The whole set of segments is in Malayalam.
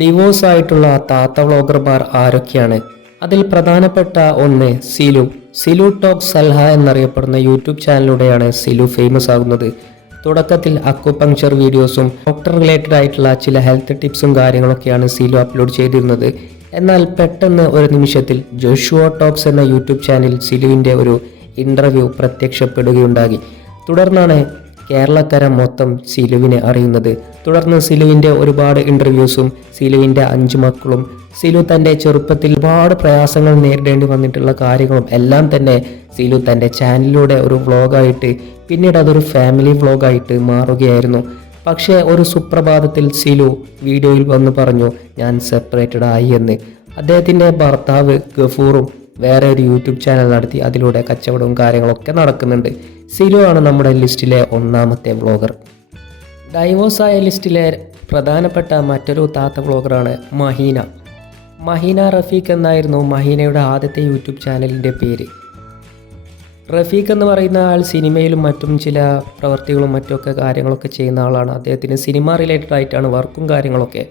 ഡിവോഴ്സ് ആയിട്ടുള്ള താത്ത വ്ളോഗർമാർ ആരൊക്കെയാണ്? അതിൽ പ്രധാനപ്പെട്ട ഒന്ന് സിലു ടോക്ക് സൽഹ എന്നറിയപ്പെടുന്ന യൂട്യൂബ് ചാനലിലൂടെയാണ് സിലു ഫേമസ് ആകുന്നത്. തുടക്കത്തിൽ അക്യുപങ്ക്ചർ വീഡിയോസും ഡോക്ടർ റിലേറ്റഡ് ആയിട്ടുള്ള ചില ഹെൽത്ത് ടിപ്സും കാര്യങ്ങളൊക്കെയാണ് സിലു അപ്ലോഡ് ചെയ്തിരുന്നത്. എന്നാൽ പെട്ടെന്ന് ഒരു നിമിഷത്തിൽ ജോഷുവ ടോക്സ് എന്ന യൂട്യൂബ് ചാനലിൽ സിലുവിൻ്റെ ഒരു ഇൻ്റർവ്യൂ പ്രത്യക്ഷപ്പെടുകയുണ്ടായി. തുടർന്നാണ് കേരളക്കര മൊത്തം സിലുവിനെ അറിയുന്നത്. തുടർന്ന് സിലുവിൻ്റെ ഒരുപാട് ഇൻ്റർവ്യൂസും സിലുവിൻ്റെ 5 മക്കളും സിലു തൻ്റെ ചെറുപ്പത്തിൽ ഒരുപാട് പ്രയാസങ്ങൾ നേരിടേണ്ടി വന്നിട്ടുള്ള കാര്യങ്ങളും എല്ലാം തന്നെ സിലു തൻ്റെ ചാനലിലൂടെ ഒരു വ്ളോഗായിട്ട് പിന്നീട് അതൊരു ഫാമിലി വ്ളോഗായിട്ട് മാറുകയായിരുന്നു. പക്ഷേ ഒരു സുപ്രഭാതത്തിൽ സിലു വീഡിയോയിൽ വന്ന് പറഞ്ഞു ഞാൻ സെപ്പറേറ്റഡ് ആയി എന്ന്. അദ്ദേഹത്തിൻ്റെ ഭർത്താവ് ഗഫൂറും വേറെ ഒരു യൂട്യൂബ് ചാനൽ നടത്തി അതിലൂടെ കച്ചവടവും കാര്യങ്ങളൊക്കെ നടക്കുന്നുണ്ട്. സിലു ആണ് നമ്മുടെ ലിസ്റ്റിലെ 1ാമത്തെ വ്ളോഗർ. ഡൈവോഴ്സായ ലിസ്റ്റിലെ പ്രധാനപ്പെട്ട മറ്റൊരു താത്ത വ്ളോഗറാണ് മഹീന റഫീഖ് എന്നായിരുന്നു മഹീനയുടെ ആദ്യത്തെ യൂട്യൂബ് ചാനലിൻ്റെ പേര്. റഫീഖ് എന്ന് പറയുന്ന ആൾ സിനിമയിലും മറ്റും ചില പ്രവർത്തികളും മറ്റൊക്കെ കാര്യങ്ങളൊക്കെ ചെയ്യുന്ന ആളാണ്. അദ്ദേഹത്തിന് സിനിമ റിലേറ്റഡ് ആയിട്ടാണ് വർക്കും കാര്യങ്ങളൊക്കെ.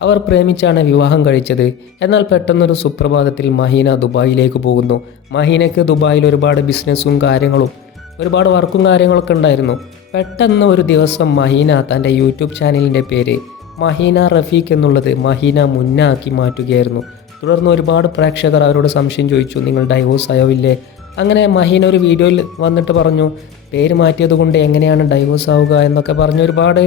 അവർ പ്രേമിച്ചാണ് വിവാഹം കഴിച്ചത്. എന്നാൽ പെട്ടെന്നൊരു സുപ്രഭാതത്തിൽ മഹീന ദുബായിലേക്ക് പോകുന്നു. മഹീനയ്ക്ക് ദുബായിൽ ഒരുപാട് ബിസിനസ്സും കാര്യങ്ങളും ഒരുപാട് വർക്കും കാര്യങ്ങളൊക്കെ ഉണ്ടായിരുന്നു. പെട്ടെന്ന് ഒരു ദിവസം മഹീന തൻ്റെ യൂട്യൂബ് ചാനലിൻ്റെ പേര് മഹീന റഫീഖ് എന്നുള്ളത് മഹീന മുന്ന ആക്കി മാറ്റുകയായിരുന്നു. തുടർന്ന് ഒരുപാട് പ്രേക്ഷകർ അവരോട് സംശയം ചോദിച്ചു, നിങ്ങൾ ഡൈവോഴ്സ് ആയോ ഇല്ലേ? അങ്ങനെ മഹീന ഒരു വീഡിയോയിൽ വന്നിട്ട് പറഞ്ഞു, പേര് മാറ്റിയത് കൊണ്ട് എങ്ങനെയാണ് ഡൈവോഴ്സ് ആവുക എന്നൊക്കെ പറഞ്ഞ് ഒരുപാട്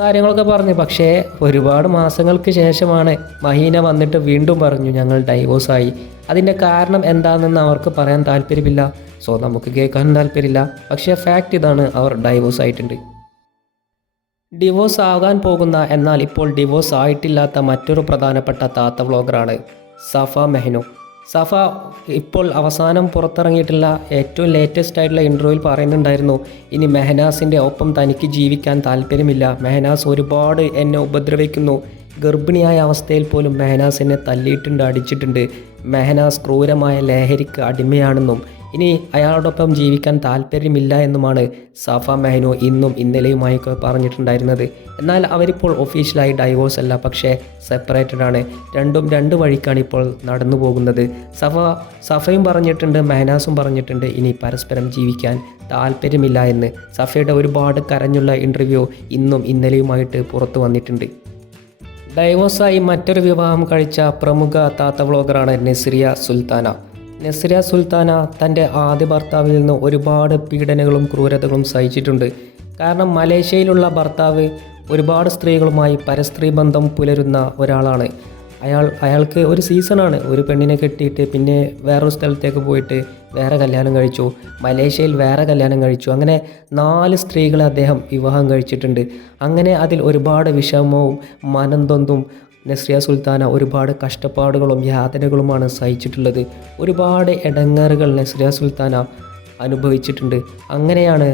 കാര്യങ്ങളൊക്കെ പറഞ്ഞു. പക്ഷേ ഒരുപാട് മാസങ്ങൾക്ക് ശേഷമാണ് മഹീന വന്നിട്ട് വീണ്ടും പറഞ്ഞു ഞങ്ങൾ ഡൈവോഴ്സായി. അതിൻ്റെ കാരണം എന്താണെന്ന് അവർക്ക് പറയാൻ താല്പര്യമില്ല, സോ നമുക്ക് കേൾക്കാനും താല്പര്യമില്ല. പക്ഷേ ഫാക്റ്റ് ഇതാണ്, അവർ ഡൈവോഴ്സ് ആയിട്ടുണ്ട്. ഡിവോഴ്സ് ആകാൻ പോകുന്ന എന്നാൽ ഇപ്പോൾ ഡിവോഴ്സ് ആയിട്ടില്ലാത്ത മറ്റൊരു പ്രധാനപ്പെട്ട താത്ത വ്ളോഗറാണ് സഫ മെഹ്നു. സഫ ഇപ്പോൾ അവസാനം പുറത്തിറങ്ങിയിട്ടുള്ള ഏറ്റവും ലേറ്റസ്റ്റ് ആയിട്ടുള്ള ഇൻ്റർവ്യൂവിൽ പറയുന്നുണ്ടായിരുന്നു, ഇനി മെഹനാസിൻ്റെ ഒപ്പം തനിക്ക് ജീവിക്കാൻ താല്പര്യമില്ല. മെഹനാസ് ഒരുപാട് എന്നെ ഉപദ്രവിക്കുന്നു. ഗർഭിണിയായ അവസ്ഥയിൽ പോലും മെഹനാസ് എന്നെ തല്ലിയിട്ടുണ്ട്, അടിച്ചിട്ടുണ്ട്. മെഹനാസ് ക്രൂരമായ ലഹരിക്ക് അടിമയാണെന്നും ഇനി അയാളോടൊപ്പം ജീവിക്കാൻ താല്പര്യമില്ല എന്നുമാണ് സഫ മെഹ്നു ഇന്നും ഇന്നലെയുമായി പറഞ്ഞിട്ടുണ്ടായിരുന്നത്. എന്നാൽ അവരിപ്പോൾ ഒഫീഷ്യലായി ഡൈവോഴ്സ് അല്ല, പക്ഷേ സെപ്പറേറ്റഡ് ആണ്. രണ്ടും രണ്ട് വഴിക്കാണ് ഇപ്പോൾ നടന്നു പോകുന്നത്. സഫയും പറഞ്ഞിട്ടുണ്ട്, മെഹനാസും പറഞ്ഞിട്ടുണ്ട് ഇനി പരസ്പരം ജീവിക്കാൻ താല്പര്യമില്ല എന്ന്. സഫയുടെ ഒരുപാട് കരഞ്ഞുള്ള ഇൻ്റർവ്യൂ ഇന്നും ഇന്നലെയുമായിട്ട് പുറത്തു വന്നിട്ടുണ്ട്. ഡൈവോഴ്സായി മറ്റൊരു വിവാഹം കഴിച്ച പ്രമുഖ താത്ത വ്ളോഗറാണ് നസ്രിയ സുൽത്താന തൻ്റെ ആദ്യ ഭർത്താവിൽ നിന്ന് ഒരുപാട് പീഡനങ്ങളും ക്രൂരതകളും സഹിച്ചിട്ടുണ്ട്. കാരണം മലേഷ്യയിലുള്ള ഭർത്താവ് ഒരുപാട് സ്ത്രീകളുമായി പരസ്ത്രീ ബന്ധം പുലരുന്ന ഒരാളാണ്. അയാൾക്ക് ഒരു സീസണാണ്, ഒരു പെണ്ണിനെ കെട്ടിയിട്ട് പിന്നെ വേറൊരു സ്ഥലത്തേക്ക് പോയിട്ട് വേറെ കല്യാണം കഴിച്ചു, മലേഷ്യയിൽ വേറെ കല്യാണം കഴിച്ചു. അങ്ങനെ 4 സ്ത്രീകളെ അദ്ദേഹം വിവാഹം കഴിച്ചിട്ടുണ്ട്. അങ്ങനെ അതിൽ ഒരുപാട് വിഷമവും മനംതൊന്തും നസ്രിയ സുൽത്താന ഒരുപാട് കഷ്ടപ്പാടുകളും യാതനകളുമാണ് സഹിച്ചിട്ടുള്ളത്. ഒരുപാട് ഇടങ്ങേറുകൾ നസ്രിയ സുൽത്താന അനുഭവിച്ചിട്ടുണ്ട്. അങ്ങനെയാണ്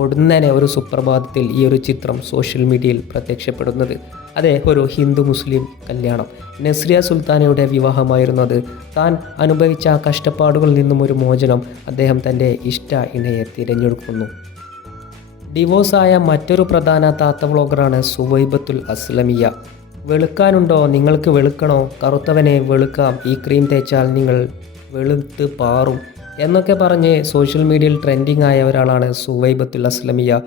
ഉടനെ ഒരു സുപ്രഭാതത്തിൽ ഈ ഒരു ചിത്രം സോഷ്യൽ മീഡിയയിൽ പ്രത്യക്ഷപ്പെടുന്നത്. അതെ, ഒരു ഹിന്ദു മുസ്ലിം കല്യാണം. നസ്രിയ സുൽത്താനയുടെ വിവാഹമായിരുന്നത്. താൻ അനുഭവിച്ച ആ കഷ്ടപ്പാടുകളിൽ നിന്നും ഒരു മോചനം അദ്ദേഹം തൻ്റെ ഇഷ്ട ഇണയെ തിരഞ്ഞെടുക്കുന്നു. ഡിവോഴ്സായ മറ്റൊരു പ്രധാന താത്ത വ്ളോഗറാണ് സുവൈബത്തുൽ അസ്ലമിയ. വെളുക്കാനുണ്ടോ? നിങ്ങൾക്ക് വെളുക്കണോ? കറുത്തവനെ വെളുക്കാം, ഈ ക്രീം തേച്ചാൽ നിങ്ങൾ വെളുത്ത് പാറും എന്നൊക്കെ പറഞ്ഞ് സോഷ്യൽ മീഡിയയിൽ ട്രെൻഡിങ് ആയ ഒരാളാണ് സുവൈബത്തുൽ അസ്ലമിയ.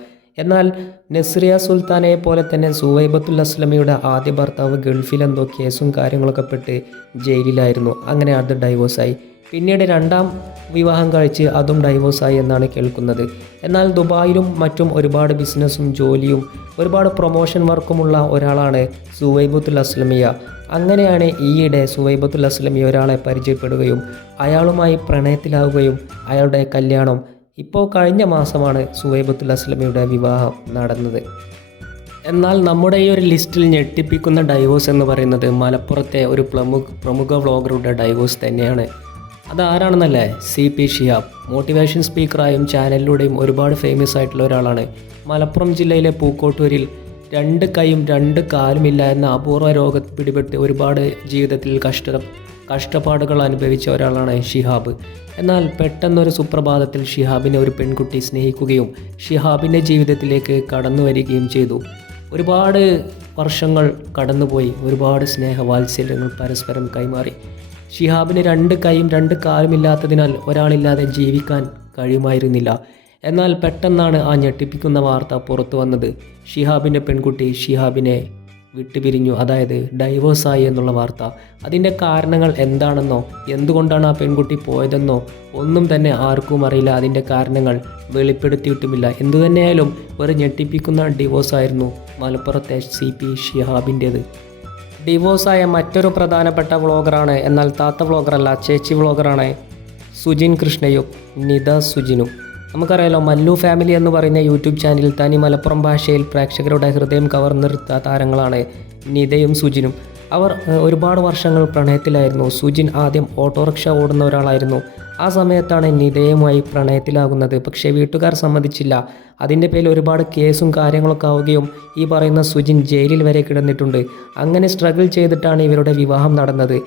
എന്നാൽ നസ്രിയ സുൽത്താനയെ പോലെ തന്നെ സുവൈബത്തുൽ അസ്ലമിയുടെ ആദ്യ ഭർത്താവ് ഗൾഫിലെന്തോ കേസും കാര്യങ്ങളൊക്കെ പെട്ട് ജയിലിലായിരുന്നു. അങ്ങനെ അത് ഡൈവോഴ്സായി. പിന്നീട് 2ാം വിവാഹം കഴിച്ച് അതും ഡൈവോഴ്സായി എന്നാണ് കേൾക്കുന്നത്. എന്നാൽ ദുബായിലും മറ്റും ഒരുപാട് ബിസിനസ്സും ജോലിയും ഒരുപാട് പ്രൊമോഷൻ വർക്കുമുള്ള ഒരാളാണ് സുവൈബത്തുൽ അസ്ലമിയ. അങ്ങനെയാണ് ഈയിടെ സുവൈബത്തുൽ അസ്ലമിയ ഒരാളെ പരിചയപ്പെടുകയും അയാളുമായി പ്രണയത്തിലാവുകയും അയാളുടെ കല്യാണം ഇപ്പോൾ കഴിഞ്ഞ മാസമാണ് സുവൈബത്തുൽ അസ്ലമിയുടെ വിവാഹം നടന്നത്. എന്നാൽ നമ്മുടെ ഈ ഒരു ലിസ്റ്റിൽ ഞെട്ടിപ്പിക്കുന്ന ഡൈവോഴ്സ് എന്ന് പറയുന്നത് മലപ്പുറത്തെ ഒരു പ്രമുഖ വ്ളോഗറുടെ ഡൈവോഴ്സ് തന്നെയാണ്. അതാരാണെന്നല്ലേ? CP ഷിഹാബ്. മോട്ടിവേഷൻ സ്പീക്കറായും ചാനലിലൂടെയും ഒരുപാട് ഫേമസ് ആയിട്ടുള്ള ഒരാളാണ്. മലപ്പുറം ജില്ലയിലെ പൂക്കോട്ടൂരിൽ 2 കൈയും 2 കാലുമില്ല എന്ന അപൂർവ രോഗത്തിൽ പിടിപെട്ട് ഒരുപാട് ജീവിതത്തിൽ കഷ്ടപ്പാടുകൾ അനുഭവിച്ച ഒരാളാണ് ഷിഹാബ്. എന്നാൽ പെട്ടെന്നൊരു സുപ്രഭാതത്തിൽ ഷിഹാബിനെ ഒരു പെൺകുട്ടി സ്നേഹിക്കുകയും ഷിഹാബിൻ്റെ ജീവിതത്തിലേക്ക് കടന്നു വരികയും ചെയ്തു. ഒരുപാട് വർഷങ്ങൾ കടന്നുപോയി, ഒരുപാട് സ്നേഹവാത്സല്യങ്ങൾ പരസ്പരം കൈമാറി. ഷിഹാബിന് 2 കൈയും 2 കാലും ഇല്ലാത്തതിനാൽ ഒരാളില്ലാതെ ജീവിക്കാൻ കഴിയുമായിരുന്നില്ല. എന്നാൽ പെട്ടെന്നാണ് ആ ഞെട്ടിപ്പിക്കുന്ന വാർത്ത പുറത്തു വന്നത്. ഷിഹാബിൻ്റെ പെൺകുട്ടി ഷിഹാബിനെ വിട്ടുപിരിഞ്ഞു, അതായത് ഡൈവോഴ്സായി എന്നുള്ള വാർത്ത. അതിൻ്റെ കാരണങ്ങൾ എന്താണെന്നോ എന്തുകൊണ്ടാണ് ആ പെൺകുട്ടി പോയതെന്നോ ഒന്നും തന്നെ ആർക്കും അറിയില്ല. അതിൻ്റെ കാരണങ്ങൾ വെളിപ്പെടുത്തിയിട്ടുമില്ല. എന്തുതന്നെയായാലും ഒരു ഞെട്ടിപ്പിക്കുന്ന ഡിവോഴ്സായിരുന്നു മലപ്പുറത്തെ CP ഷിഹാബിൻ്റേത്. ഡിവോഴ്സായ മറ്റൊരു പ്രധാനപ്പെട്ട വ്ളോഗറാണ്, എന്നാൽ താത്ത വ്ളോഗറല്ല, ചേച്ചി വ്ളോഗറാണ് സുജിൻ കൃഷ്ണയും നിത സുജിനും. നമുക്കറിയാലോ, മല്ലു ഫാമിലി എന്ന് പറയുന്ന യൂട്യൂബ് ചാനലിൽ തനി മലപ്പുറം ഭാഷയിൽ പ്രേക്ഷകരുടെ ഹൃദയം കവർന്നെടുത്ത താരങ്ങളാണ് നിതയും സുജിനും. അവർ ഒരുപാട് വർഷങ്ങൾ പ്രണയത്തിലായിരുന്നു. സുജിൻ ആദ്യം ഓട്ടോറിക്ഷ ഓടുന്ന ഒരാളായിരുന്നു. ആ സമയത്താണ് നിതയുമായി പ്രണയത്തിലാകുന്നത്. പക്ഷേ വീട്ടുകാർ സമ്മതിച്ചില്ല. അതിൻ്റെ പേരിൽ ഒരുപാട് കേസും കാര്യങ്ങളൊക്കെ ആവുകയും ഈ പറയുന്ന സുജിൻ ജയിലിൽ വരെ കിടന്നിട്ടുണ്ട്. അങ്ങനെ സ്ട്രഗിൾ ചെയ്തിട്ടാണ് ഇവരുടെ വിവാഹം നടന്നത്.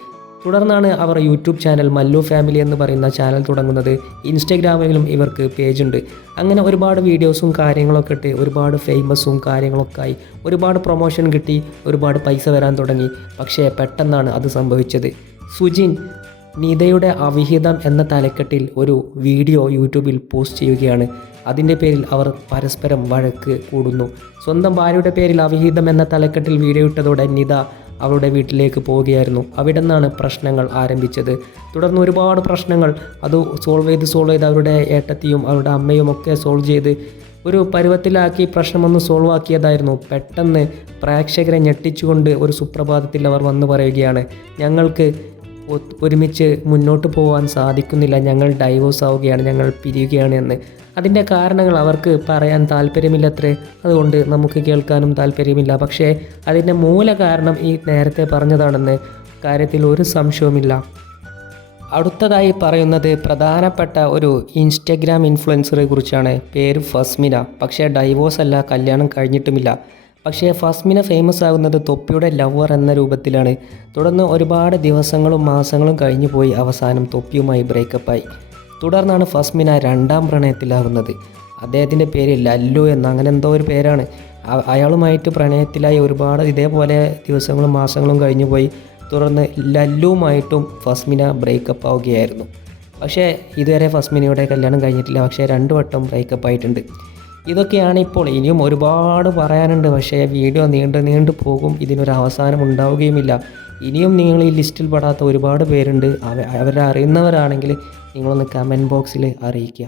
തുടർന്നാണ് അവർ യൂട്യൂബ് ചാനൽ മല്ലു ഫാമിലി എന്ന് പറയുന്ന ചാനൽ തുടങ്ങുന്നത്. ഇൻസ്റ്റഗ്രാമിലും ഇവർക്ക് പേജുണ്ട്. അങ്ങനെ ഒരുപാട് വീഡിയോസും കാര്യങ്ങളൊക്കെ ഇട്ട് ഒരുപാട് ഫേമസും കാര്യങ്ങളൊക്കെ ആയി, ഒരുപാട് പ്രൊമോഷൻ കിട്ടി, ഒരുപാട് പൈസ വരാൻ തുടങ്ങി. പക്ഷേ പെട്ടെന്നാണ് അത് സംഭവിച്ചത്. സുജിൻ നിതയുടെ അവിഹിതം എന്ന തലക്കെട്ടിൽ ഒരു വീഡിയോ യൂട്യൂബിൽ പോസ്റ്റ് ചെയ്യുകയാണ്. അതിൻ്റെ പേരിൽ അവർ പരസ്പരം വഴക്ക് കൂടുന്നു. സ്വന്തം ഭാര്യയുടെ പേരിൽ അവിഹിതം എന്ന തലക്കെട്ടിൽ വീഡിയോ ഇട്ടതോടെ നിത അവളുടെ വീട്ടിലേക്ക് പോവുകയായിരുന്നു. അവിടെ നിന്നാണ് പ്രശ്നങ്ങൾ ആരംഭിച്ചത്. തുടർന്ന് ഒരുപാട് പ്രശ്നങ്ങൾ അത് സോൾവ് ചെയ്ത് അവരുടെ ഏട്ടത്തിയും അവരുടെ അമ്മയും ഒക്കെ സോൾവ് ചെയ്ത് ഒരു പരുവത്തിലാക്കി പ്രശ്നമൊന്ന് സോൾവ് ആക്കിയതായിരുന്നു. പെട്ടെന്ന് പ്രേക്ഷകരെ ഞെട്ടിച്ചുകൊണ്ട് ഒരു സുപ്രഭാതത്തിൽ അവർ വന്നു പറയുകയാണ്, ഞങ്ങൾക്ക് ഒരുമിച്ച് മുന്നോട്ട് പോകാൻ സാധിക്കുന്നില്ല, ഞങ്ങൾ ഡൈവോഴ്സ് ആവുകയാണ്, ഞങ്ങൾ പിരിയുകയാണ് എന്ന്. അതിൻ്റെ കാരണങ്ങൾ അവർക്ക് പറയാൻ താല്പര്യമില്ലത്രേ, അതുകൊണ്ട് നമുക്ക് കേൾക്കാനും താല്പര്യമില്ല. പക്ഷേ അതിൻ്റെ മൂല കാരണം ഈ നേരത്തെ പറഞ്ഞതാണെന്ന് കാര്യത്തിൽ ഒരു സംശയവുമില്ല. അടുത്തതായി പറയുന്നത് പ്രധാനപ്പെട്ട ഒരു ഇൻസ്റ്റഗ്രാം ഇൻഫ്ലുവൻസറെ കുറിച്ചാണ്. പേര് ഫസ്മിന. പക്ഷേ ഡൈവോഴ്സ് അല്ല, കല്യാണം കഴിഞ്ഞിട്ടുമില്ല. പക്ഷേ ഫസ്മിന ഫേമസ് ആകുന്നത് തൊപ്പിയുടെ ലവർ എന്ന രൂപത്തിലാണ്. തുടർന്ന് ഒരുപാട് ദിവസങ്ങളും മാസങ്ങളും കഴിഞ്ഞു പോയി. അവസാനം തൊപ്പിയുമായി ബ്രേക്കപ്പായി. തുടർന്നാണ് ഫസ്മിന 2ാം പ്രണയത്തിലാകുന്നത്. അദ്ദേഹത്തിൻ്റെ പേര് ലല്ലു എന്ന അങ്ങനെ എന്തോ ഒരു പേരാണ്. അയാളുമായിട്ട് പ്രണയത്തിലായി ഒരുപാട് ഇതേപോലെ ദിവസങ്ങളും മാസങ്ങളും കഴിഞ്ഞു പോയി. തുടർന്ന് ലല്ലുവുമായിട്ടും ഫസ്മിന ബ്രേക്കപ്പ് ആവുകയായിരുന്നു. പക്ഷേ ഇതുവരെ ഫസ്മിനയുടെ കല്യാണം കഴിഞ്ഞിട്ടില്ല. പക്ഷേ 2 വട്ടം ബ്രേക്കപ്പ് ആയിട്ടുണ്ട്. ഇതൊക്കെയാണ് ഇപ്പോൾ. ഇനിയും ഒരുപാട് പറയാനുണ്ട്. പക്ഷേ വീഡിയോ നീണ്ടു പോകും. ഇതിനൊരു അവസാനം ഉണ്ടാവുകയുമില്ല. ഇനിയും നിങ്ങൾ ഈ ലിസ്റ്റിൽ പെടാത്ത ഒരുപാട് പേരുണ്ട്. അവരെ അറിയുന്നവരാണെങ്കിൽ നിങ്ങളൊന്ന് കമൻറ്റ് ബോക്സിൽ അറിയിക്കുക.